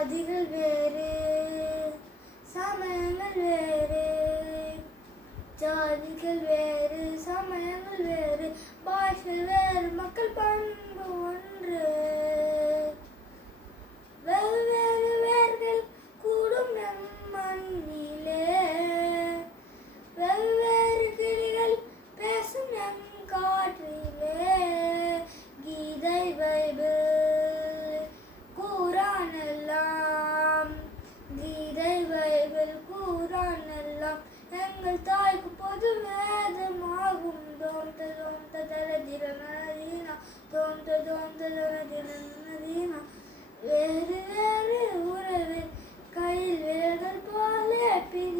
ஜாதிகள் வேறு, சமயங்கள் வேறு. ஜாதிகள் வேறு, சமயங்கள் வேறு, பாஷை வேறு, மக்கள் பண்பு ஒன்று. வெவ்வேறு வேர்கள் கூடும் எம் மண்ணிலே, வெவ்வேறு கிளிகள் பேசும் எம் காற்றிலே. கீதை பைபிள் குரான் எல்லாம், கீதை பைபிள் குரான் எல்லாம் எங்கள் தாய்க்கு பொது வேதமாகும். தோன்ற தோன்ற தரதிரனதீனா, தோன்ற தோன்ற தரதிரனதீனா. வேறு வேறு உறவு கையில் விரல்கள் போல பிரி